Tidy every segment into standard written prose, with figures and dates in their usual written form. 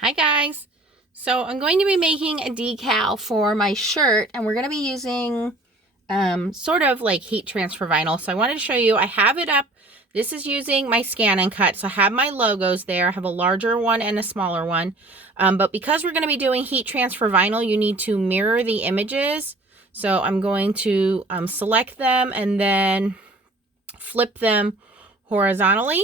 Hi guys. So I'm going to be making a decal for my shirt, and we're going to be using sort of like heat transfer vinyl. So I wanted to show you, I have it up. This is using my scan and cut. So I have my logos there. I have a larger one and a smaller one. But because we're going to be doing heat transfer vinyl, you need to mirror the images. So I'm going to select them and then flip them horizontally.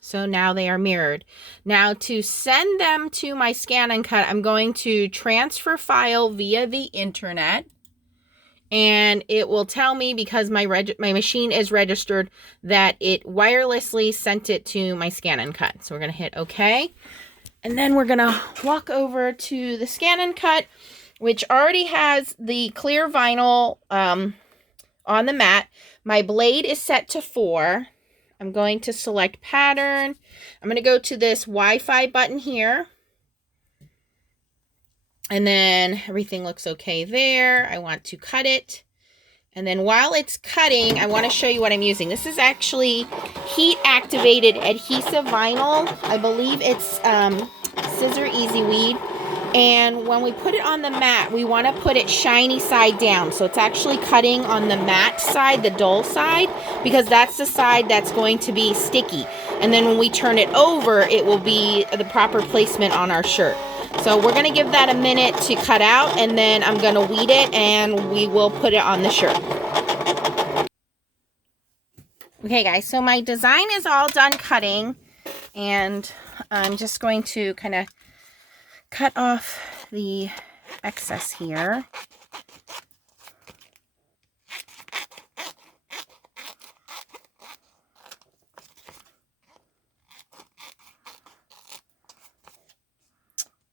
So now they are mirrored. Now to send them to my scan and cut, I'm going to transfer file via the internet. And it will tell me, because my machine is registered, that it wirelessly sent it to my scan and cut. So we're going to hit OK. And then we're going to walk over to the scan and cut, which already has the clear vinyl on the mat. My blade is set to 4. I'm going to select pattern. I'm going to go to this Wi-Fi button here. And then everything looks okay there. I want to cut it. And then while it's cutting, I want to show you what I'm using. This is actually heat activated adhesive vinyl. I believe it's Scissor Easy Weed. And when we put it on the mat, we want to put it shiny side down. So it's actually cutting on the matte side, the dull side, because that's the side that's going to be sticky. And then when we turn it over, it will be the proper placement on our shirt. So we're going to give that a minute to cut out, and then I'm going to weed it and we will put it on the shirt. Okay guys, so my design is all done cutting, and I'm just going to kind of cut off the excess here.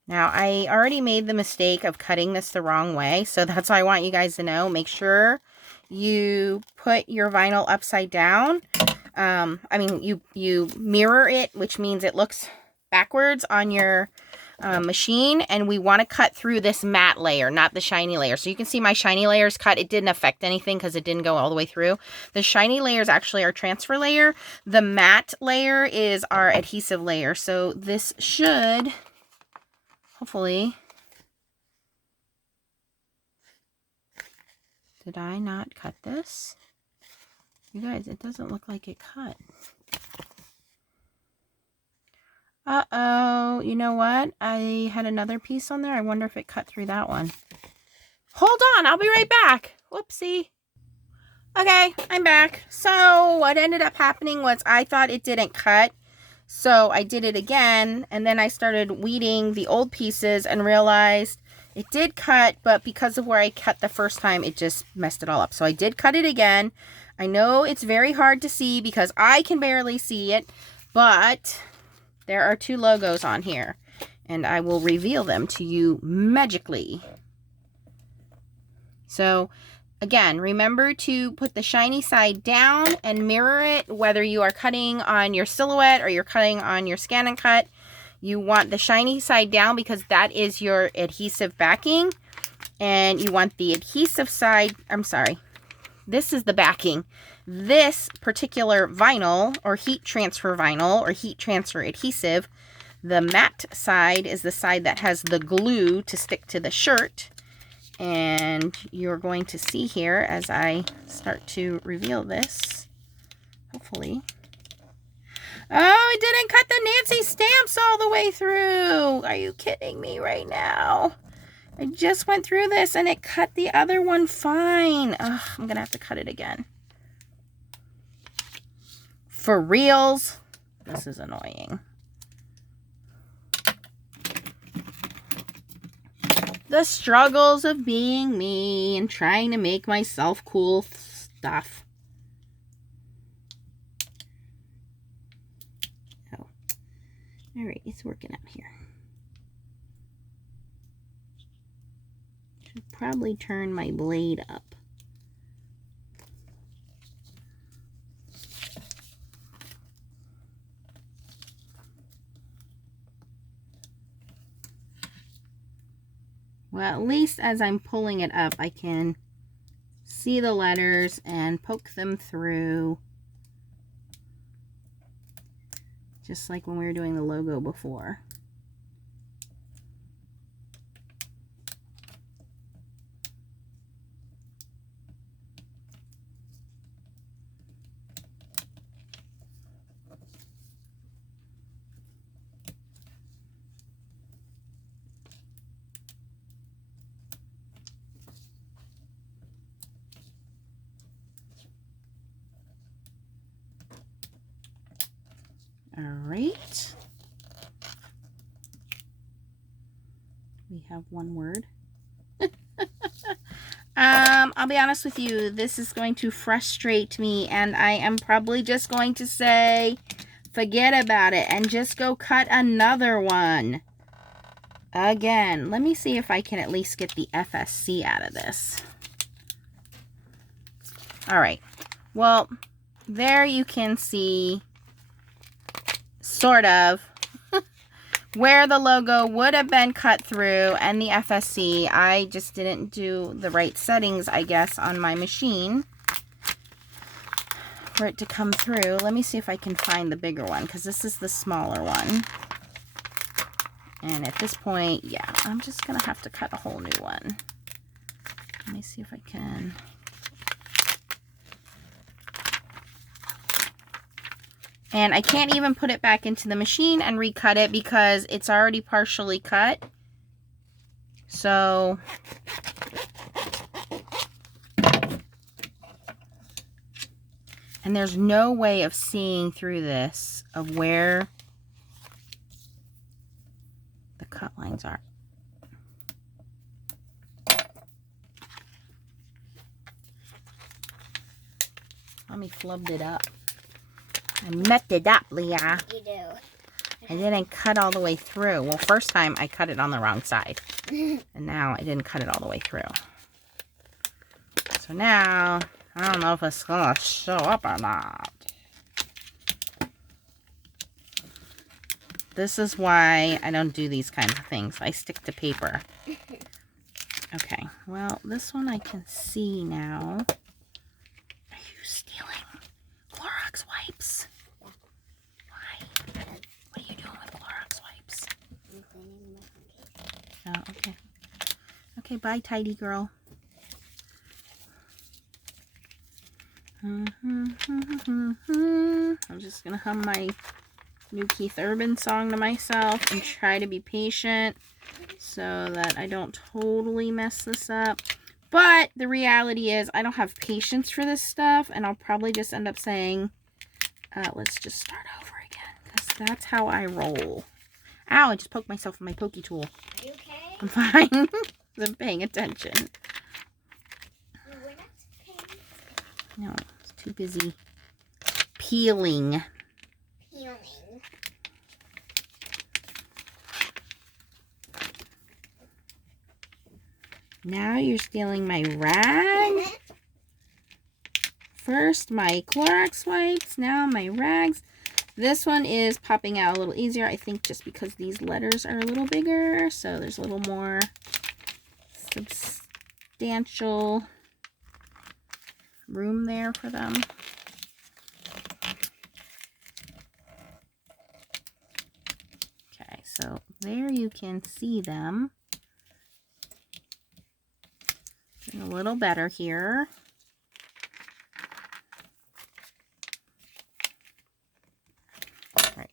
Now, I already made the mistake of cutting this the wrong way, so that's why I want you guys to know. Make sure you put your vinyl upside down. You mirror it, which means it looks backwards on your machine, and we want to cut through this matte layer, not the shiny layer. So you can see my shiny layer is cut. It didn't affect anything because it didn't go all the way through. The shiny layer is actually our transfer layer. The matte layer is our adhesive layer. So this should hopefully... Did I not cut this? You guys, it doesn't look like it cut. Uh-oh, you know what? I had another piece on there. I wonder if it cut through that one. Hold on, I'll be right back. Whoopsie. Okay, I'm back. So what ended up happening was I thought it didn't cut. So I did it again, and then I started weeding the old pieces and realized it did cut, but because of where I cut the first time, it just messed it all up. So I did cut it again. I know it's very hard to see because I can barely see it, but there are 2 logos on here, and I will reveal them to you magically. So again, remember to put the shiny side down and mirror it, whether you are cutting on your silhouette or you're cutting on your scan and cut. You want the shiny side down because that is your adhesive backing. And you want the adhesive side, this is the backing. This particular vinyl, or heat transfer vinyl, or heat transfer adhesive, the matte side is the side that has the glue to stick to the shirt. And you're going to see here as I start to reveal this, hopefully. Oh, it didn't cut the Nancy stamps all the way through. Are you kidding me right now? I just went through this and it cut the other one fine. Ugh, I'm going to have to cut it again. For reals, this is annoying. The struggles of being me and trying to make myself cool stuff. Oh, all right, it's working up here. Should probably turn my blade up. Well, at least as I'm pulling it up, I can see the letters and poke them through. Just like when we were doing the logo before. we have one word. I'll be honest with you, this is going to frustrate me, and I am probably just going to say, forget about it, and just go cut another one. Again, let me see if I can at least get the FSC out of this. Alright, well, there you can see, sort of, where the logo would have been cut through and the FSC. I just didn't do the right settings, I guess, on my machine for it to come through. Let me see if I can find the bigger one, because this is the smaller one. And at this point, yeah, I'm just going to have to cut a whole new one. Let me see if I can. And I can't even put it back into the machine and recut it because it's already partially cut. So, and there's no way of seeing through this of where the cut lines are. Mommy flubbed it up. I messed it up, Leah. You do. I didn't cut all the way through. Well, first time I cut it on the wrong side. And now I didn't cut it all the way through. So now, I don't know if it's going to show up or not. This is why I don't do these kinds of things. I stick to paper. Okay, well, this one I can see now. Are you stealing Clorox wipes? Why? What are you doing with Clorox wipes? I'm cleaning my computer. Oh, okay. Okay, bye, tidy girl. I'm just going to hum my new Keith Urban song to myself and try to be patient so that I don't totally mess this up. But the reality is I don't have patience for this stuff, and I'll probably just end up saying, let's just start over again, because that's how I roll. Ow, I just poked myself with my pokey tool. Are you okay? I'm fine. I'm paying attention. We're not paying. No, it's too busy peeling. Peeling. Now you're stealing my rag. First my Clorox wipes, now my rags. This one is popping out a little easier, I think, just because these letters are a little bigger, so there's a little more substantial room there for them. Okay, so there you can see them. A little better here. All right.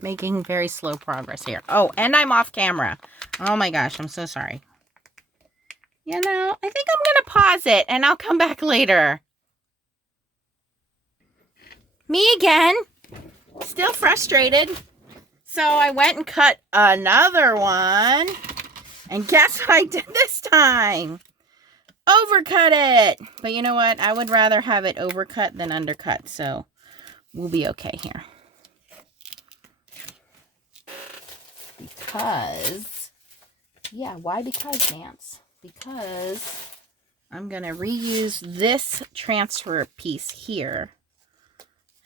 Making very slow progress here. Oh, and I'm off camera. Oh my gosh, I'm so sorry. You know, I think I'm going to pause it and I'll come back later. Me again. Still frustrated. So I went and cut another one. And guess what I did this time? Overcut it. But you know what? I would rather have it overcut than undercut. So we'll be okay here. because, yeah, why because, Nance? Because I'm going to reuse this transfer piece here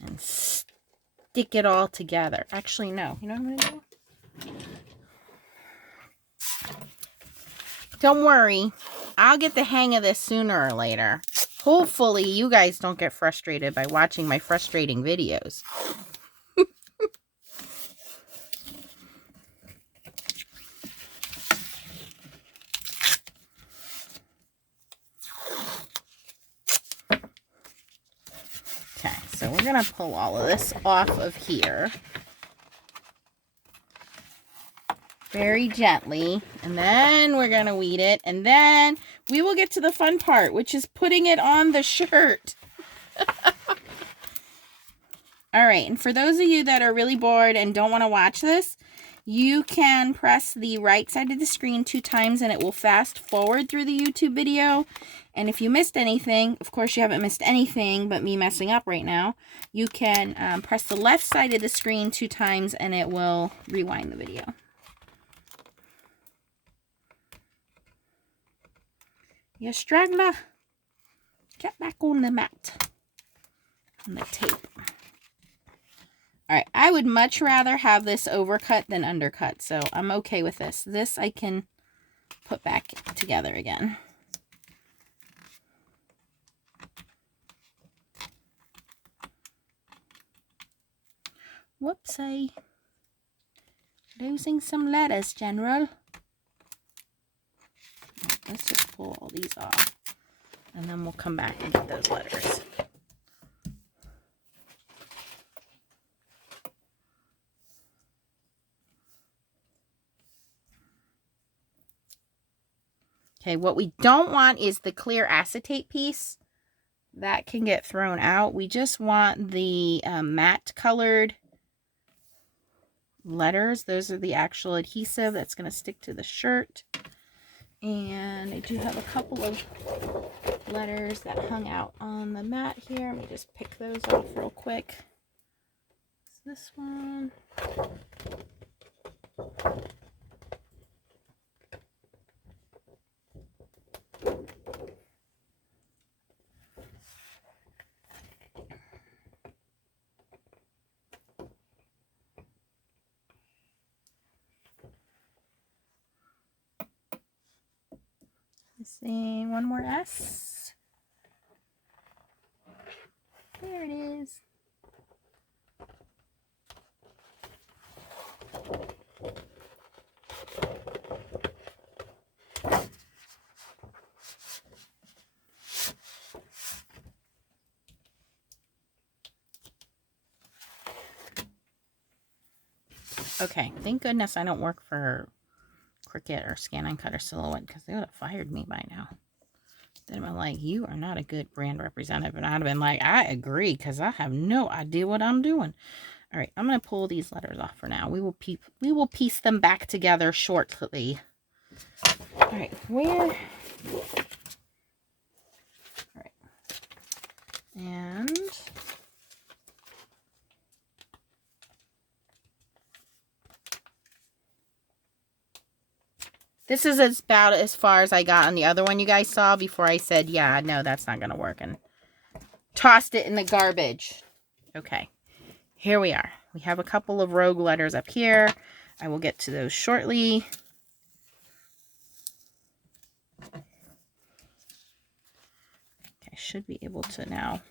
and stick it all together. Actually, no. You know what I'm going to do? Don't worry. I'll get the hang of this sooner or later. Hopefully, you guys don't get frustrated by watching my frustrating videos. Okay, so we're going to pull all of this off of here. Very gently. And then we're going to weed it. And then we will get to the fun part, which is putting it on the shirt. All right, and for those of you that are really bored and don't want to watch this, you can press the right side of the screen 2 times and it will fast forward through the YouTube video. And if you missed anything, of course you haven't missed anything but me messing up right now, you can press the left side of the screen 2 times and it will rewind the video. You straggler, get back on the mat. And the tape. All right, I would much rather have this overcut than undercut, so I'm okay with this. This I can put back together again. Whoopsie. Losing some letters, General. Let's just pull all these off, and then we'll come back and get those letters. Okay, what we don't want is the clear acetate piece. That can get thrown out. We just want the matte colored letters. Those are the actual adhesive that's going to stick to the shirt. And I do have a couple of letters that hung out on the mat here. Let me just pick those off real quick. It's this one. Missing one more S. There it is. Okay, thank goodness I don't work for Cricut or Scan and Cut or Silhouette, because they would have fired me by now. Then I'm like, you are not a good brand representative. And I'd have been like, I agree, because I have no idea what I'm doing. All right, I'm going to pull these letters off for now. We will piece them back together shortly. All right, where? All right. And this is about as far as I got on the other one you guys saw before I said, yeah, no, that's not going to work, and tossed it in the garbage. Okay, here we are. We have a couple of rogue letters up here. I will get to those shortly. Okay, I should be able to now.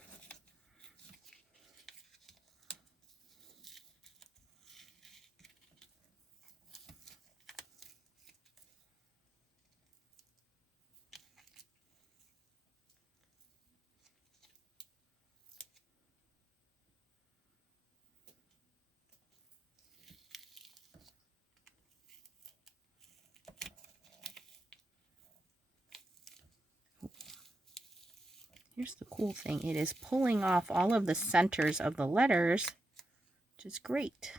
Here's the cool thing. It is pulling off all of the centers of the letters, which is great.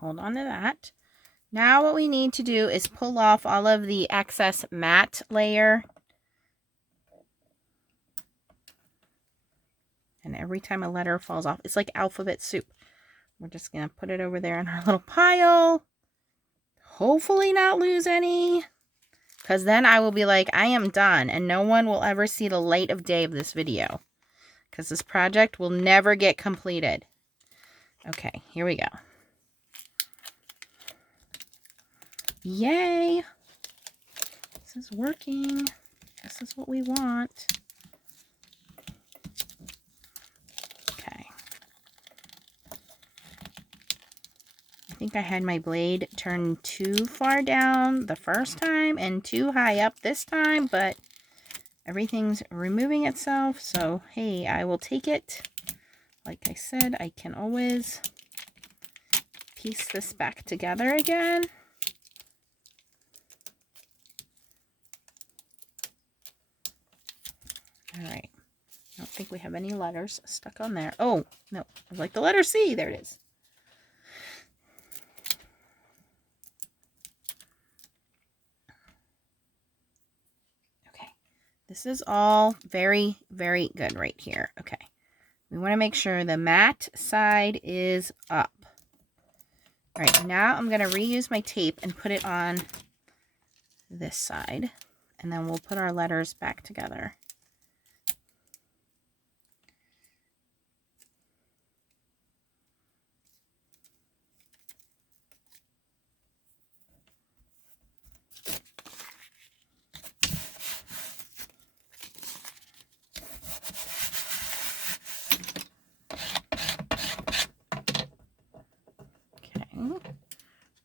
hold on to that. Now what we need to do is pull off all of the excess matte layer. And every time a letter falls off, it's like alphabet soup. We're just going to put it over there in our little pile. Hopefully not lose any. Because then I will be like, I am done. And no one will ever see the light of day of this video. Because this project will never get completed. Okay, here we go. Yay! This is working. This is what we want. Okay. I think I had my blade turned too far down the first time and too high up this time, but everything's removing itself, so hey, I will take it. Like I said, I can always piece this back together again. All right. I don't think we have any letters stuck on there. Oh, no. I like the letter C. There it is. Okay. This is all very, very good right here. Okay. We want to make sure the matte side is up. All right. Now I'm going to reuse my tape and put it on this side. And then we'll put our letters back together.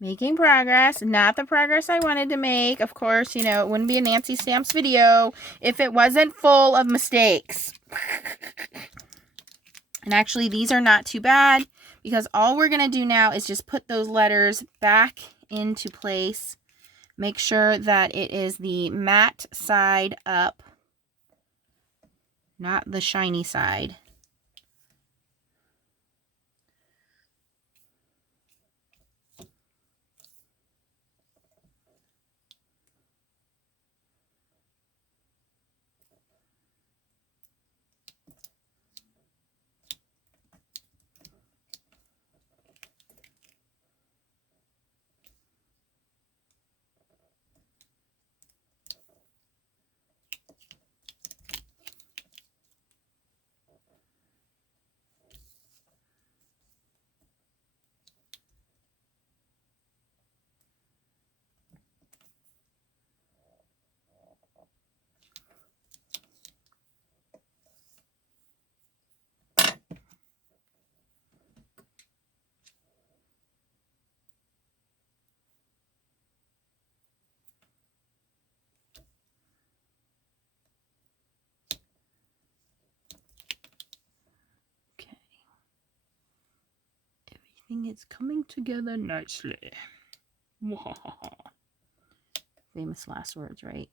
Making progress. Not the progress I wanted to make. Of course, you know, it wouldn't be a Nancy Stamps video if it wasn't full of mistakes. And actually, these are not too bad because all we're going to do now is just put those letters back into place. Make sure that it is the matte side up, not the shiny side. It's coming together nicely. Famous last words, right?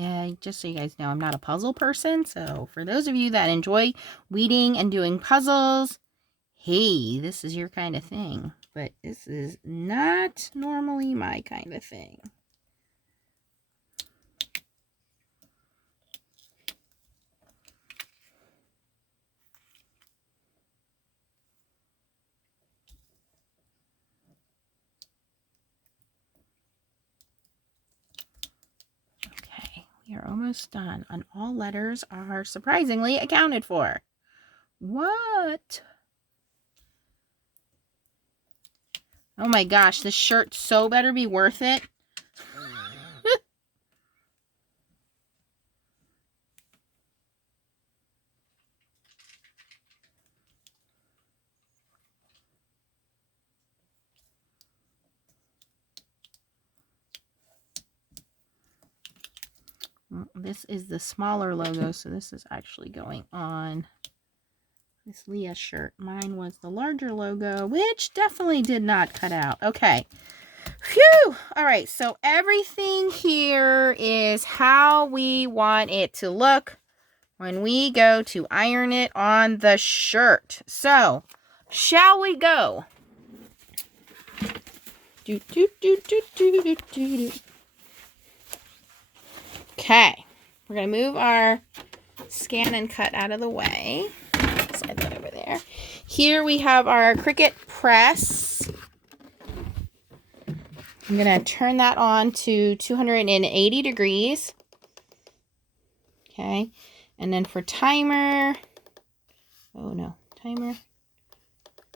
And just so you guys know, I'm not a puzzle person. So for those of you that enjoy weeding and doing puzzles, hey, this is your kind of thing. But this is not normally my kind of thing. Okay, we are almost done. And all letters are surprisingly accounted for. What? Oh my gosh, this shirt so better be worth it. This is the smaller logo, so this is actually going on this Leah shirt. Mine was the larger logo, which definitely did not cut out. Okay. Phew! All right, so everything here is how we want it to look when we go to iron it on the shirt. So, shall we go? Do, do, do, do, do, do, do, do. Okay, we're going to move our scan and cut out of the way. Slide that over there. Here we have our Cricut press. I'm going to turn that on to 280 degrees. Okay, and then for timer, oh no, timer.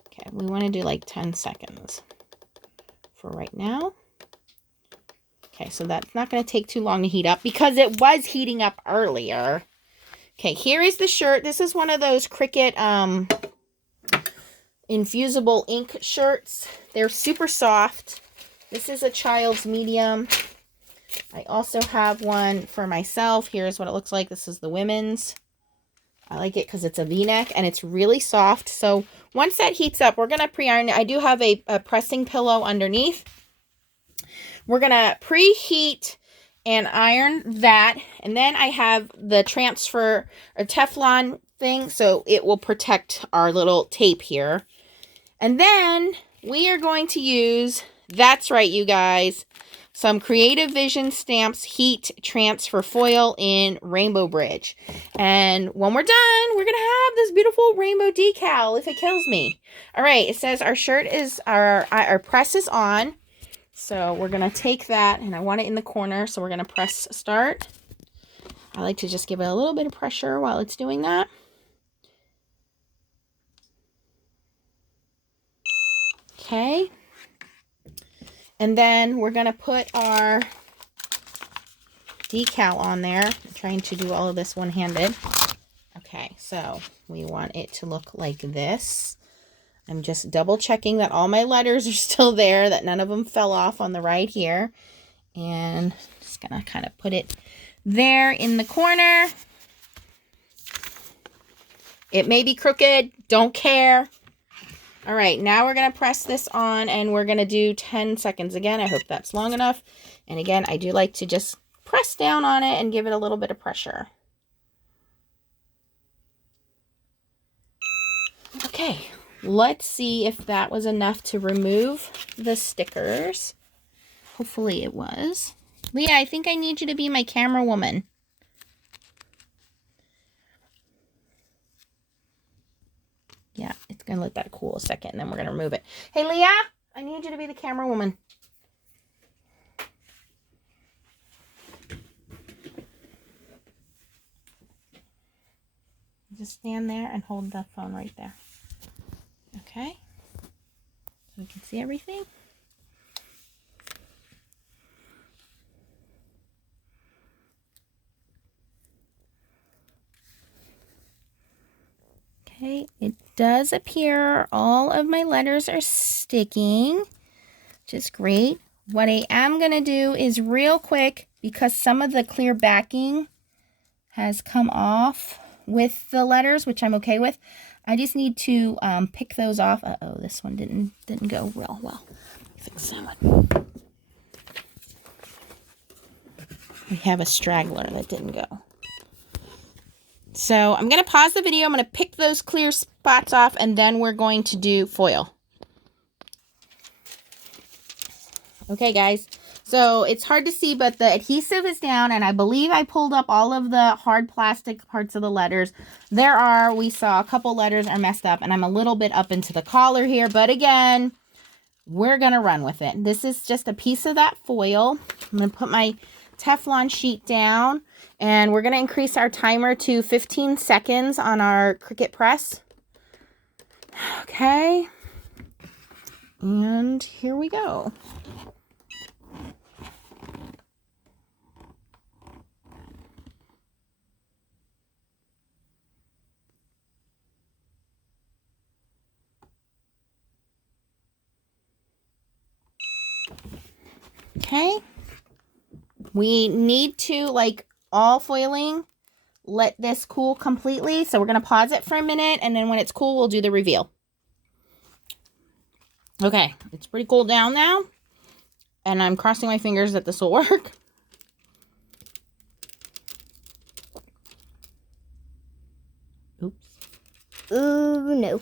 Okay, we want to do like 10 seconds for right now. Okay, so that's not going to take too long to heat up because it was heating up earlier. Okay, here is the shirt. This is one of those Cricut infusible ink shirts. They're super soft. This is a child's medium. I also have one for myself. Here's what it looks like. This is the women's. I like it because it's a V-neck and it's really soft. So once that heats up, we're going to pre-iron it. I do have a pressing pillow underneath. We're going to preheat and iron that. And then I have the transfer or Teflon thing, so it will protect our little tape here. And then we are going to use, that's right, you guys, some Creative Vision Stamps heat transfer foil in Rainbow Bridge. And when we're done, we're going to have this beautiful rainbow decal if it kills me. All right, it says our shirt is, our press is on. So we're going to take that, and I want it in the corner, so we're going to press start. I like to just give it a little bit of pressure while it's doing that. Okay. And then we're going to put our decal on there. I'm trying to do all of this one-handed. Okay, so we want it to look like this. I'm just double checking that all my letters are still there, that none of them fell off on the right here. And just gonna kind of put it there in the corner. It may be crooked, don't care. All right, now we're gonna press this on and we're gonna do 10 seconds again. I hope that's long enough. And again, I do like to just press down on it and give it a little bit of pressure. Okay. Let's see if that was enough to remove the stickers. Hopefully it was. Leah, I think I need you to be my camera woman. Yeah, it's going to let that cool a second, and then we're going to remove it. Hey, Leah, I need you to be the camera woman. Just stand there and hold the phone right there. Okay, so we can see everything. Okay, it does appear all of my letters are sticking, which is great. What I am going to do is real quick, because some of the clear backing has come off with the letters, which I'm okay with. I just need to pick those off. Uh-oh, this one didn't go real well. Fix that one. We have a straggler that didn't go. So I'm going to pause the video. I'm going to pick those clear spots off, and then we're going to do foil. Okay, guys. So it's hard to see, but the adhesive is down, and I believe I pulled up all of the hard plastic parts of the letters. We saw a couple letters are messed up, and I'm a little bit up into the collar here, but again, we're going to run with it. This is just a piece of that foil. I'm going to put my Teflon sheet down, and we're going to increase our timer to 15 seconds on our Cricut press. Okay. And here we go. Okay. We need to, like all foiling, let this cool completely. So we're going to pause it for a minute, and then when it's cool, we'll do the reveal. Okay, it's pretty cool down now, and I'm crossing my fingers that this will work. Oops. Ooh, no.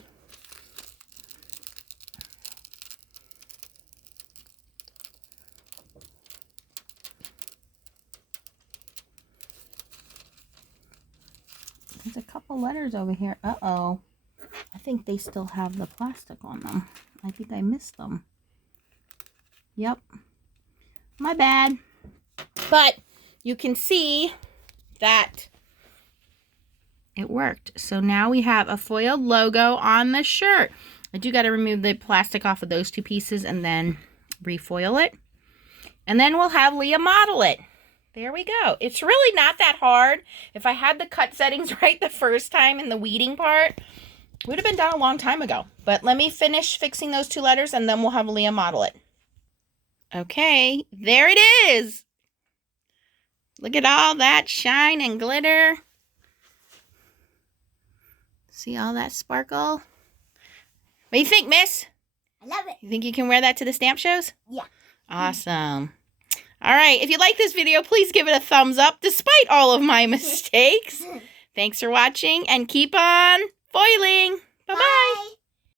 There's a couple letters over here. Uh-oh. I think they still have the plastic on them. I think I missed them. Yep. My bad. But you can see that it worked. So now we have a foiled logo on the shirt. I do got to remove the plastic off of those two pieces and then refoil it. And then we'll have Leah model it. There we go. It's really not that hard. If I had the cut settings right the first time in the weeding part, it would have been done a long time ago. But let me finish fixing those two letters and then we'll have Leah model it. Okay, there it is. Look at all that shine and glitter. See all that sparkle? What do you think, miss? I love it. You think you can wear that to the stamp shows? Yeah. Awesome. All right, if you like this video, please give it a thumbs up despite all of my mistakes. Thanks for watching and keep on foiling. Bye-bye. Bye.